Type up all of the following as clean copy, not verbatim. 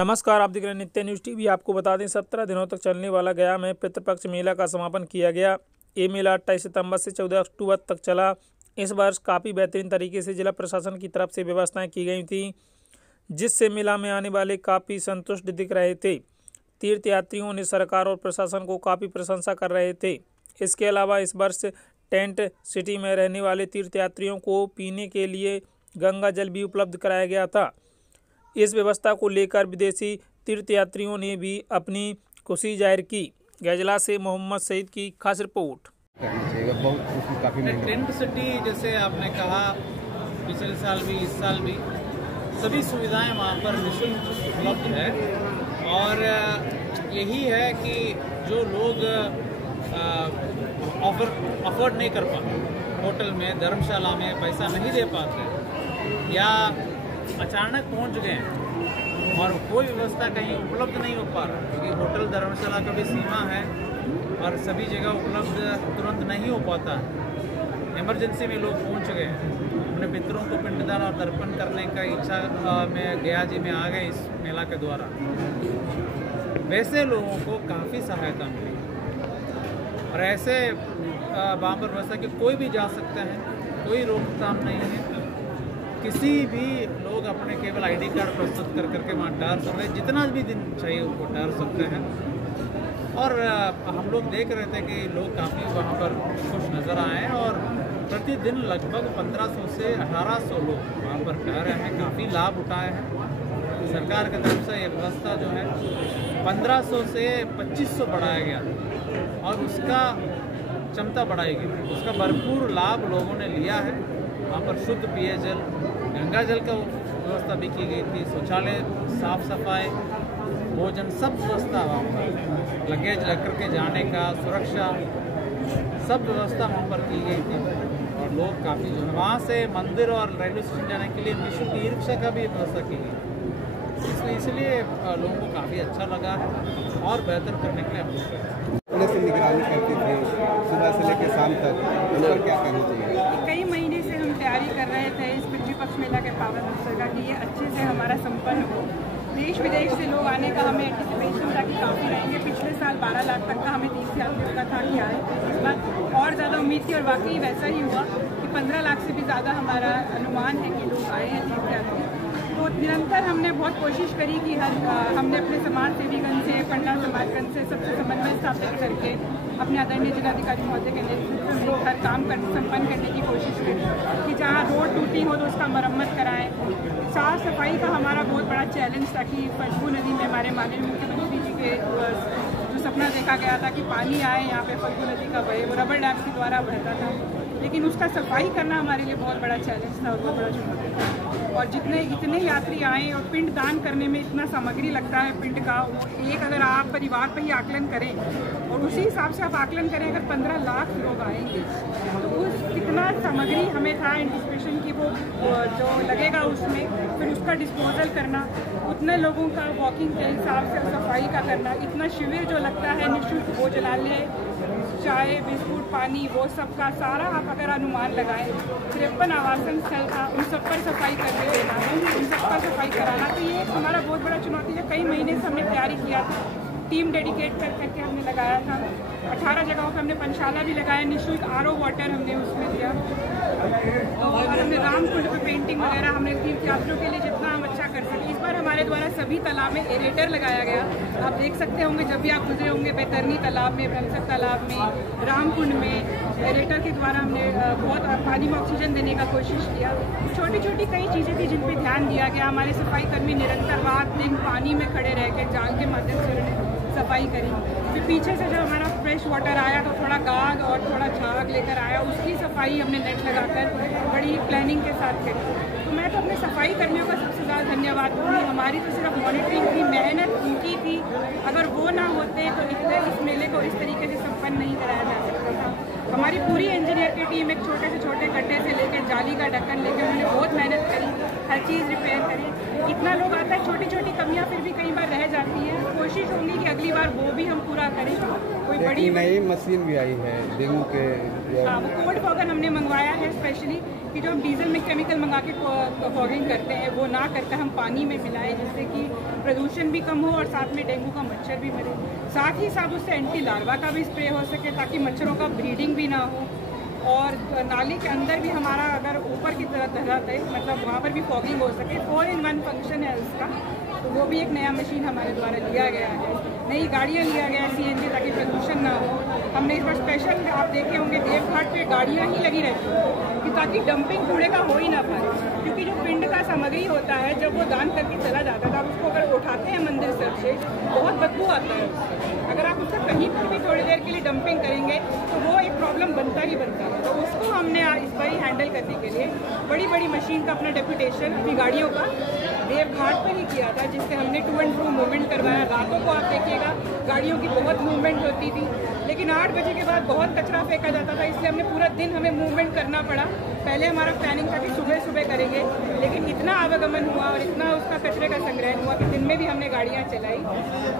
नमस्कार, आप देख रहे हैं नित्य न्यूज़ टीवी। आपको बता दें 17 दिनों तक चलने वाला गया में पितृपक्ष मेला का समापन किया गया। ये मेला 28 सितंबर से 14 अक्टूबर तक चला। इस वर्ष काफ़ी बेहतरीन तरीके से जिला प्रशासन की तरफ से व्यवस्थाएं की गई थी, जिससे मेला में आने वाले काफ़ी संतुष्ट दिख रहे थे। तीर्थयात्रियों ने सरकार और प्रशासन को काफ़ी प्रशंसा कर रहे थे। इसके अलावा इस वर्ष टेंट सिटी में रहने वाले तीर्थयात्रियों को पीने के लिए गंगा जल भी उपलब्ध कराया गया था। इस व्यवस्था को लेकर विदेशी तीर्थयात्रियों ने भी अपनी खुशी जाहिर की। गैजला से मोहम्मद सईद की खास रिपोर्ट। टेंट सिटी जैसे आपने कहा, पिछले साल भी इस साल भी सभी सुविधाएं वहाँ पर निःशुल्क उपलब्ध है। और यही है कि जो लोग अफोर्ड नहीं कर पाते, होटल में धर्मशाला में पैसा नहीं दे पाते या अचानक पहुंच गए और कोई व्यवस्था कहीं उपलब्ध नहीं हो पा रहा, क्योंकि होटल धर्मशाला का भी सीमा है और सभी जगह उपलब्ध तुरंत नहीं हो पाता है। इमरजेंसी में लोग पहुंच गए, अपने पितरों को पिंडदान और तर्पण करने का इच्छा में गया जी में आ गए इस मेला के द्वारा। वैसे लोगों को काफ़ी सहायता मिली और ऐसे वहाँ पर व्यवस्था कि कोई भी जा सकते हैं, कोई रोकथाम नहीं है। किसी भी लोग अपने केवल आईडी कार्ड प्रस्तुत कर करके वहाँ ठहर सकते हैं, जितना भी दिन चाहिए उनको ठहर सकते हैं। और हम लोग देख रहे थे कि लोग काफ़ी वहाँ पर खुश नज़र आए और प्रतिदिन लगभग 1500 से 1800 लोग वहाँ पर ठहरे हैं, काफ़ी लाभ उठाए हैं। सरकार की तरफ से ये व्यवस्था जो है 1500 से 2500 बढ़ाया गया और उसका क्षमता बढ़ाई गई, उसका भरपूर लाभ लोगों ने लिया है। वहाँ पर शुद्ध पेयजल, गंगा जल का व्यवस्था भी की गई थी, शौचालय, साफ सफाई, भोजन, सब व्यवस्था वहाँ पर, लगेज रख करके जाने का, सुरक्षा, सब व्यवस्था वहाँ पर की गई थी। और लोग काफ़ी जो है वहाँ से मंदिर और रेलवे स्टेशन जाने के लिए निःशुल्क ई रिक्शा का भी व्यवस्था की गई। इसलिए लोगों को काफ़ी अच्छा लगा है और बेहतर करने के लिए हम लोग से निगरानी करते थे सुबह से लेकर शाम तक, उस पर क्या कहना चाहिए? कई महीने से हम तैयारी कर रहे थे इस पितृपक्ष मेला के पावन अवसर का कि ये अच्छे से हमारा संपन्न हो। देश विदेश से लोग आने का हमें एंटिसिपेशन था कि काफ़ी रहेंगे। पिछले साल 12 लाख तक का हमें तीर्थयात्रियों का था कि आए, इस बार और ज़्यादा उम्मीद थी और वाकई वैसा ही हुआ कि 15 लाख से भी ज़्यादा हमारा अनुमान है कि लोग आए हैं तीर्थयात्री। तो निरंतर हमने बहुत कोशिश करी कि हमने अपने समाज सेवीगण से, पंडित समाजगण से सबसे समन्वय स्थापित करके अपने आदरणीय जिलाधिकारी महोदय के नेतृत्व में हर काम संपन्न करने की कोशिश करी कि जहाँ रोड टूटी हो तो उसका मरम्मत कराएं। साफ सफाई का हमारा बहुत बड़ा चैलेंज था कि फल्गु नदी में हमारे माननीय मुख्यमंत्री जी के जो सपना देखा गया था कि पानी आए यहाँ पे फल्गु नदी का बहे, वो रबर डैम के द्वारा बहता था, लेकिन उसका सफाई करना हमारे लिए बहुत बड़ा चैलेंज था और बहुत बड़ा चुनौती था। और इतने यात्री आए और पिंड दान करने में इतना सामग्री लगता है पिंड का, वो एक अगर आप परिवार पर ही आकलन करें और उसी हिसाब से आप आकलन करें, अगर 15 लाख लोग आएंगे तो उस कितना सामग्री हमें था एंटिसिपेशन की वो जो लगेगा उसमें, फिर उसका डिस्पोजल करना, उतने लोगों का वॉकिंग के हिसाब से सफाई का करना, इतना शिविर जो लगता है निःशुल्क भोजनालय, चाय, बिस्कुट, पानी, वो सब का सारा आप अगर अनुमान लगाएं, 53 आवासन स्थल था, उन सब पर सफाई करके देना, उन सब पर सफाई कराना, तो ये हमारा बहुत बड़ा चुनौती है। कई महीने से हमने तैयारी किया था, टीम डेडिकेट करके हमने लगाया था। 18 जगहों पर हमने पंचशाला भी लगाया, निःशुल्क RO वाटर हमने उसमें दिया और हमने रामकुंड पे पेंटिंग वगैरह हमने तीर्थयात्रियों के लिए जितना हम अच्छा कर सके। इस बार हमारे द्वारा सभी तालाब में एरेटर लगाया गया। आप देख सकते होंगे जब भी आप गुजरे होंगे बैतरनी तालाब में, ब्रह्मसर तालाब में, रामकुंड में एरेटर के द्वारा हमने बहुत पानी में ऑक्सीजन देने का कोशिश किया। छोटी छोटी कई चीज़ें थी जिन पर ध्यान दिया गया। हमारे सफाई कर्मी निरंतर रात दिन पानी में खड़े रह के जाल के माध्यम से उन्होंने सफाई करी। फिर पीछे से जब हमारा फ्रेश वाटर आया तो थोड़ा गाद और थोड़ा झाग लेकर आया, उसकी सफाई हमने नेट लगाकर बड़ी प्लानिंग के साथ करी। तो मैं तो अपने सफाई कर्मियों का सबसे ज़्यादा धन्यवाद दूँगी। हमारी तो सिर्फ मॉनिटरिंग की मेहनत उनकी थी, अगर वो ना होते तो इस मेले को इस तरीके से संपन्न नहीं कराया जा सकता था। हमारी पूरी इंजीनियर की टीम एक छोटे से छोटे गड्ढे से लेकर जाली का ढक्कन लेकर उन्होंने बहुत मेहनत करी हर चीज़ रिपेयर करें। इतना लोग आता है, छोटी छोटी कमियां फिर भी कई बार रह जाती हैं। कोशिश होगी कि अगली बार वो भी हम पूरा करें। कोई बड़ी नई मशीन भी आई है डेंगू के। हाँ, वो कोल्ड फॉगर हमने मंगवाया है स्पेशली, कि जो हम डीजल में केमिकल मंगा के फॉगिंग करते हैं वो ना करके हम पानी में मिलाएं, जिससे कि प्रदूषण भी कम हो और साथ में डेंगू का मच्छर भी मरे। साथ ही साथ उससे एंटी लार्वा का भी स्प्रे हो सके ताकि मच्छरों का ब्रीडिंग भी ना हो। और नाली के अंदर भी हमारा अगर ऊपर की तरह मतलब वहाँ पर भी फॉगिंग हो सके। 4-in-1 फंक्शन है उसका, तो वो भी एक नया मशीन हमारे द्वारा लिया गया है। नई गाड़ियाँ लिया गया है CNG, ताकि प्रदूषण ना हो। हमने इस बार स्पेशल, आप देखे होंगे देवघाट पे गाड़ियाँ ही लगी रहती हैं कि ताकि डंपिंग कूड़े का हो ही ना पाए, क्योंकि जो पिंड का सामग्री होता है जब वो दान करके चला जाता है, आप उसको अगर उठाते हैं मंदिर से बहुत बदबू आता है उससे। अगर आप उसका कहीं पर भी थोड़ी देर के लिए डंपिंग करेंगे तो वो एक प्रॉब्लम बनता ही बनता है। तो उसको हमने इस बार हैंडल करने के लिए बड़ी मशीन का अपना डेपुटेशन अपनी गाड़ियों का देवघाट पर ही किया था, जिससे हमने टू एंड फ्रो मूवमेंट करवाया। रातों को आप देखिएगा गाड़ियों की बहुत मूवमेंट होती थी, लेकिन 8 बजे के बाद बहुत कचरा फेंका जाता था, इसलिए हमने पूरा दिन हमें मूवमेंट करना पड़ा। पहले हमारा प्लानिंग था कि सुबह करेंगे, लेकिन इतना आवागमन हुआ और इतना उसका कचरे का संग्रहण हुआ कि दिन में भी हमने गाड़ियाँ चलाई।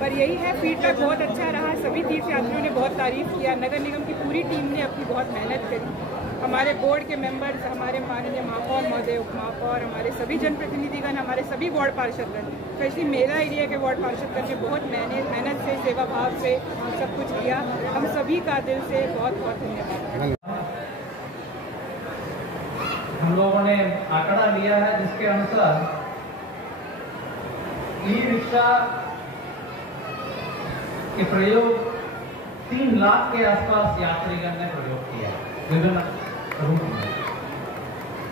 पर यही है, फीडबैक बहुत अच्छा रहा। सभी तीर्थयात्रियों ने बहुत तारीफ किया। नगर निगम की पूरी टीम ने अपनी बहुत मेहनत करी। हमारे बोर्ड के मेंबर्स, हमारे माननीय महापौर महोदय, उप महापौर, हमारे सभी जनप्रतिनिधिगण, हमारे सभी वार्ड पार्षदगण, स्पेशली मेरा एरिया के वार्ड पार्षदगण ने बहुत मेहनत से, सेवा भाव से सब कुछ किया। हम सभी का दिल से बहुत बहुत धन्यवाद। हम लोगों ने आंकड़ा लिया है जिसके अनुसार ई-रिक्शा के प्रयोग 3 लाख के आसपास यात्रीगण ने प्रयोग किया विभिन्न रूप में।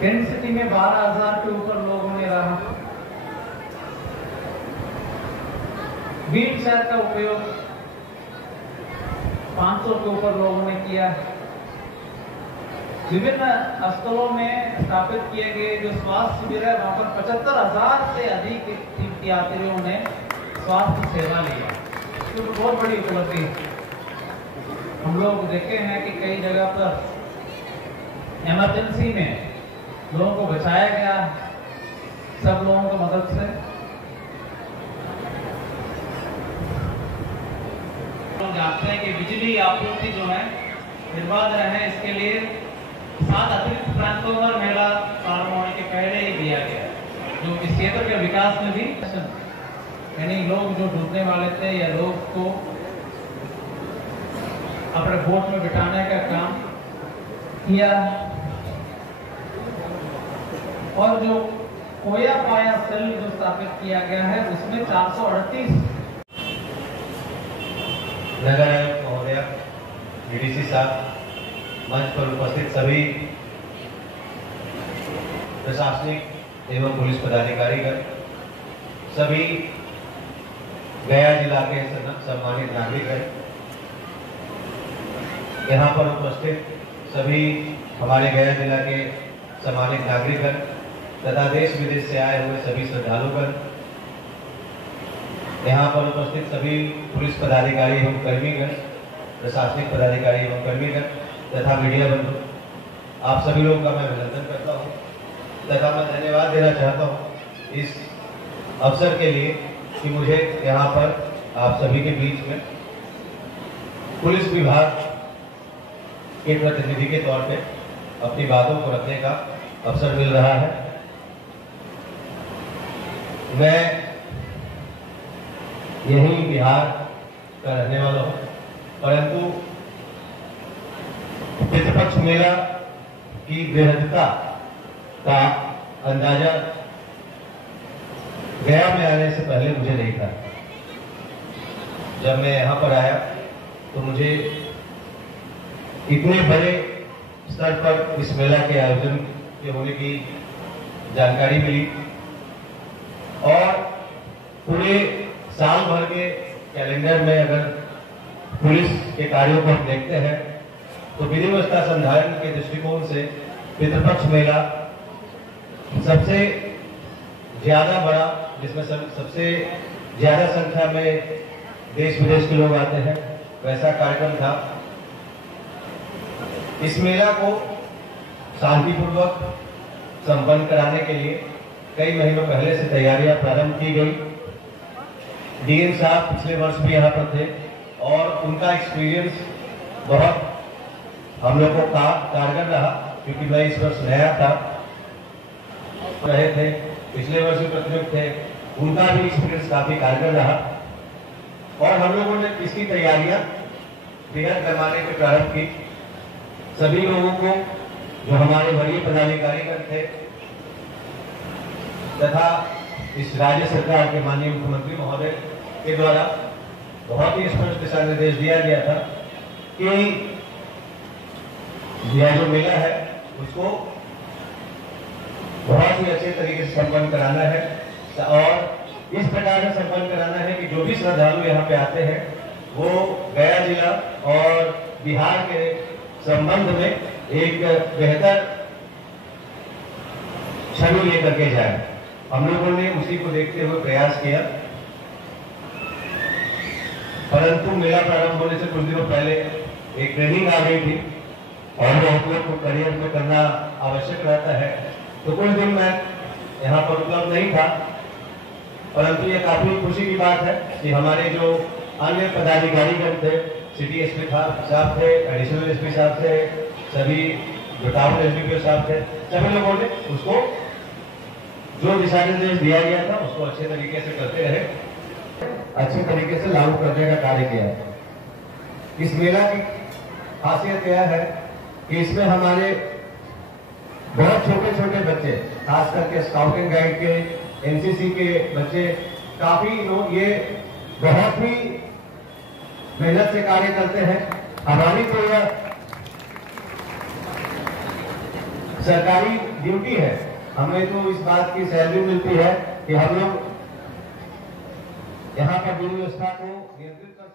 टेंट सिटी में 12,000 के ऊपर लोगों ने रहा। व्हील चेयर का उपयोग 500 के ऊपर लोगों ने किया। विभिन्न स्थलों में स्थापित किए गए जो स्वास्थ्य शिविर है वहां पर 75,000 से अधिक तीर्थयात्रियों ने स्वास्थ्य सेवा लिया, जो तो बहुत बड़ी उपलब्धि है। हम लोग देखे हैं कि कई जगह पर इमरजेंसी में लोगों को बचाया गया सब लोगों की मदद से। हम जानते हैं कि बिजली आपूर्ति जो है निर्बाध रहे, इसके लिए 7 अतिरिक्त ट्रांसफॉर्मर मेला प्रारंभ होने के पहले ही दिया गया, जो इस क्षेत्र के विकास में भी, यानी लोग जो डूबने वाले थे या लोग को अपने बोट में बिठाने का काम किया। और जो खोया पाया सेल जो स्थापित किया गया है उसमें 438 नगर आयुक्त महोदय, डीडीसी साहब, मंच पर उपस्थित सभी प्रशासनिक एवं पुलिस पदाधिकारीगण, सभी गया जिला के सम्मानित नागरिकगण, यहाँ पर उपस्थित सभी हमारे गया जिला के सम्मानित नागरिकगण तथा देश विदेश से आए हुए सभी श्रद्धालुगण, यहाँ पर उपस्थित सभी पुलिस पदाधिकारी एवं कर्मीगण, प्रशासनिक पदाधिकारी एवं कर्मीगण तथा मीडिया बंधु, आप सभी लोगों का मैं अभिनंदन करता हूँ तथा मैं धन्यवाद देना चाहता हूँ इस अवसर के लिए कि मुझे यहाँ पर आप सभी के बीच में पुलिस विभाग के प्रतिनिधि के तौर पे अपनी बातों को रखने का अवसर मिल रहा है। मैं यही बिहार का रहने वाला हूँ, परंतु पितृपक्ष मेला की वृहदता का अंदाजा गया में आने से पहले मुझे नहीं था। जब मैं यहाँ पर आया तो मुझे इतने बड़े स्तर पर इस मेला के आयोजन के होने की जानकारी मिली और पूरे साल भर के कैलेंडर में अगर पुलिस के कार्यों को हम देखते हैं तो विधि व्यवस्था संधारण के दृष्टिकोण से पितृपक्ष मेला सबसे ज्यादा बड़ा, जिसमें सबसे ज्यादा संख्या में देश विदेश के लोग आते हैं, वैसा कार्यक्रम था। इस मेला को शांतिपूर्वक संपन्न कराने के लिए कई महीनों पहले से तैयारियां प्रारंभ की गई। डीएम साहब पिछले वर्ष भी यहाँ पर थे और उनका एक्सपीरियंस बहुत हम लोग को कारगर रहा, क्योंकि मैं इस वर्ष नया था रहे थे, पिछले वर्ष भी प्रतिनियुक्त थे, उनका भी एक्सपीरियंस काफी कारगर रहा और हम लोगों ने इसकी तैयारियां बेहद पैमाने पर प्रारंभ की। सभी लोगों को, जो हमारे वरीय पदाधिकारीगण थे तथा इस राज्य सरकार के माननीय मुख्यमंत्री महोदय के द्वारा बहुत ही स्पष्ट दिशा निर्देश दिया गया था कि यह जो मेला है उसको बहुत ही अच्छे तरीके से संपन्न कराना है और इस प्रकार से संपन्न कराना है कि जो भी श्रद्धालु यहाँ पे आते हैं वो गया जिला और बिहार के संबंध में एक बेहतर छवि लेकर के जाए। हम लोगों ने उसी को देखते हुए प्रयास किया, परंतु मेला प्रारंभ होने से कुछ दिनों पहले एक ट्रेनिंग आ गई थी और वो हम लोग को करियर में करना आवश्यक रहता है, तो कुछ दिन मैं यहाँ पर उपलब्ध नहीं था। परंतु ये काफी खुशी की बात है कि हमारे जो अन्य पदाधिकारीगण थे, सिटी एसपी साहब थे, एडिशनल एसपी साहब थे, सभी जो टाउन एसडीपीओ साहब थे, सभी लोगों ने उसको जो दिशा निर्देश दिया गया था उसको अच्छे तरीके से करते रहे, अच्छे तरीके से लागू करने का कार्य किया। इस मेला की खासियत यह है कि इसमें हमारे बहुत छोटे छोटे बच्चे, खास करके स्काउट एंड गाइड के, एनसीसी के बच्चे, काफी लोग ये बहुत ही मेहनत से कार्य करते हैं। हमारी तो यह सरकारी ड्यूटी है, हमें तो इस बात की सैलरी मिलती है कि हम लोग यहाँ पर व्यवस्था को नियंत्रित कर